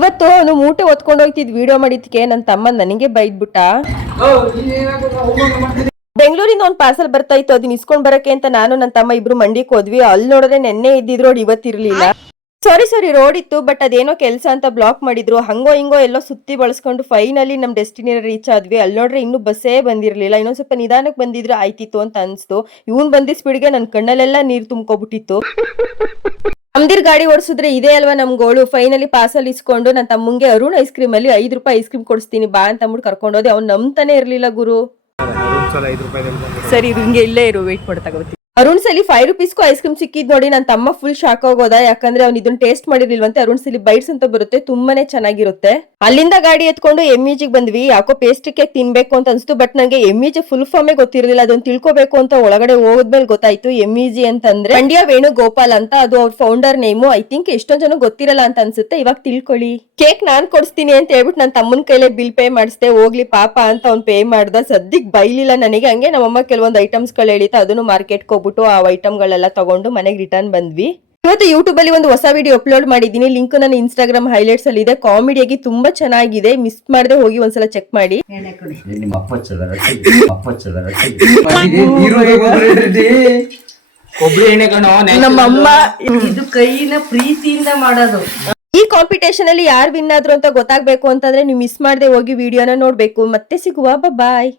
ಇವತ್ತು ಅವನು ಮೂಟೆ ಹೊತ್ಕೊಂಡು ಹೋಗ್ತಿದ್ ವಿಡಿಯೋ ಮಾಡಿದ್ಕೆ ನನ್ನ ತಮ್ಮ ನನಗೆ ಬೈದ್ಬಿಟ್ಟ. ಬೆಂಗಳೂರಿಂದ ಒಂದ್ ಪಾರ್ಸಲ್ ಬರ್ತಾ ಇತ್ತು, ಅದನ್ನ ಇಸ್ಕೊಂಡ್ ಬರಕ್ಕೆ ಅಂತ ನಾನು ನನ್ನ ತಮ್ಮ ಇಬ್ರು ಮಂಡಿಕ್ ಹೋದ್ವಿ. ಅಲ್ಲಿ ನೋಡಿದ್ರೆ ನೆನ್ನೆ ಇದ್ದಿದ್ ರೋಡ್ ಇವತ್ತಿರ್ಲಿಲ್ಲ. ಸಾರಿ ರೋಡ್ ಇತ್ತು, ಬಟ್ ಅದೇನೋ ಕೆಲಸ ಅಂತ ಬ್ಲಾಕ್ ಮಾಡಿದ್ರು. ಹಂಗೋ ಹಿಂಗೋ ಎಲ್ಲೋ ಸುತ್ತಿ ಬಳಸ್ಕೊಂಡು ಫೈನಲಿ ನಮ್ ಡೆಸ್ಟಿನಿ ರೀಚ್ ಆದ್ವಿ. ಅಲ್ಲಿ ನೋಡ್ರೆ ಇನ್ನು ಬಸ್ಸೇ ಬಂದಿರ್ಲಿಲ್ಲ. ಇನ್ನೊಂದ್ ಸ್ವಲ್ಪ ನಿಧಾನಕ್ಕೆ ಬಂದಿದ್ರೆ ಆಯ್ತಿತ್ತು ಅಂತ ಅನ್ಸ್ತು. ಇವನ್ ಬಂದಿದ್ ಸ್ಪೀಡ್ಗೆ ನನ್ ಕಣ್ಣಲ್ಲೆಲ್ಲ ನೀರ್ ತುಂಬ್ಕೊಬಿಟ್ಟಿತ್ತು. ನಮ್ದಿರ್ ಗಾಡಿ ಓಡಿಸಿದ್ರೆ ಇದೇ ಅಲ್ವಾ ನಮ್ ಗೋಳು. ಫೈನಲಿ ಪಾರ್ಸಲ್ ಇಸ್ಕೊಂಡು ನನ್ನ ತಮ್ಮಂಗೆ ಅರುಣ್ ಐಸ್ ಕ್ರೀಮ್ ಅಲ್ಲಿ 5 ರೂಪಾಯಿ ಐಸ್ ಕ್ರೀಮ್ ಕೊಡಿಸ್ತೀನಿ ಬಾ ಅಂತ ಅಂದ್ಬಿಟ್ಟು ಕರ್ಕೊಂಡು ಹೋದೆ. ಅವ್ನು ನಂಬ್ತಾನೆ ಇರ್ಲಿಲ್ಲ ಗುರು. ಸರಿ ಹಿಂಗೆ ಇಲ್ಲೇ ಇರು, ವೇಟ್ ಮಾಡ್ತಾ ಹೋಗ್ತೀನಿ. ಅರುಣ್ ಸಲಿ 5 ರೂಪೀಸ್ಗೂ ಐಸ್ ಕ್ರೀಮ್ ಸಿಕ್ಕಿದ್ ನೋಡಿ ನನ್ನ ತಮ್ಮ ಫುಲ್ ಶಾಕ್ ಆಗೋದ. ಯಾಕಂದ್ರೆ ಅವ್ನು ಇದನ್ನ ಟೇಸ್ಟ್ ಮಾಡಿರ್ಲಿಲ್ವಂತೆ. ಅರುಣ್ ಸಲಿ ಬೈಟ್ಸ್ ಅಂತ ಬರುತ್ತೆ, ತುಂಬಾನೇ ಚೆನ್ನಾಗಿರುತ್ತೆ. ಅಲ್ಲಿಂದ ಗಾಡಿ ಎತ್ಕೊಂಡು MEG ಬಂದ್ವಿ. ಯಾಕೋ ಪೇಸ್ಟ್ರಿ ಕೇಕ್ ತಿನ್ಬೇಕು ಅಂತ ಅನ್ಸ್ತು, ಬಟ್ ನಂಗೆ MEG ಫುಲ್ ಫಾರ್ಮೇ ಗೊತ್ತಿರಲಿಲ್ಲ. ಅದನ್ನ ತಿಳ್ಕೊಬೇಕು ಅಂತ ಒಳಗಡೆ ಹೋದ್ಮೇಲೆ ಗೊತ್ತಾಯ್ತು MEG ಅಂತಂದ್ರೆ ಮಂಡ್ಯ ವೇಣುಗೋಪಾಲ್ ಅಂತ. ಅದು ಅವ್ರ ಫೌಂಡರ್ ನೇಮು. ಐ ಥಿಂಕ್ ಎಷ್ಟೊಂದ್ ಜನ ಗೊತ್ತಿರಲ್ಲ ಅಂತ ಅನ್ಸುತ್ತೆ. ಇವಾಗ ತಿಳ್ಕೊಳ್ಳಿ. ಕೇಕ್ ನಾನ್ ಕೊಡಿಸ್ತೀನಿ ಅಂತ ಹೇಳ್ಬಿಟ್ಟು ನನ್ನ ತಮ್ಮನ ಕೈಲೇ ಬಿಲ್ ಪೇ ಮಾಡಿಸ್ದೆ. ಹೋಗ್ಲಿ ಪಾಪ ಅಂತ ಅವ್ನ್ ಪೇ ಮಾಡ್ದ. ಸದ್ಯಕ್ ಬೈಲಿಲ್ಲ ನನಗೆ. ಹಂಗೆ ನಮ್ಮಮ್ಮ ಕೆಲವೊಂದು ಐಟಮ್ಸ್ ಗಳು ಹೇಳಿತ್ತು, ಅದನ್ನು ಮಾರ್ಕೆಟ್ ಹೋಗ್ಬಿಟ್ಟು ಆ ಐಟಮ್ ಗಳೆಲ್ಲ ತಗೊಂಡು ಮನೆಗೆ ರಿಟರ್ನ್ ಬಂದ್ವಿ. ಇವತ್ತು ಯೂಟ್ಯೂಬ್ ಅಲ್ಲಿ ಒಂದು ಹೊಸ ವಿಡಿಯೋ ಅಪ್ಲೋಡ್ ಮಾಡಿದೀನಿ. ಲಿಂಕ್ ನನ್ನ ಇನ್ಸ್ಟಾಗ್ರಾಮ್ ಹೈಲೈಟ್ಸ್ ಅಲ್ಲಿ ಇದೆ. ಕಾಮಿಡಿಯಾಗಿ ತುಂಬಾ ಚೆನ್ನಾಗಿದೆ. ಮಿಸ್ ಮಾಡದೆ ಹೋಗಿ ಒಂದ್ಸಲ ಚೆಕ್ ಮಾಡಿ. ನಮ್ಮಮ್ಮ ಇದು ಕೈನ ಪ್ರೀತಿಯಿಂದ ಮಾಡೋದು. ಈ ಕಾಂಪಿಟೇಷನ್ ಅಲ್ಲಿ ಯಾರು ವಿನ್ ಆದ್ರು ಅಂತ ಗೊತ್ತಾಗ್ಬೇಕು ಅಂತಂದ್ರೆ ನೀವು ಮಿಸ್ ಮಾಡದೆ ಹೋಗಿ ವಿಡಿಯೋನ ನೋಡ್ಬೇಕು. ಮತ್ತೆ ಸಿಗುವ, ಬಾಯ್.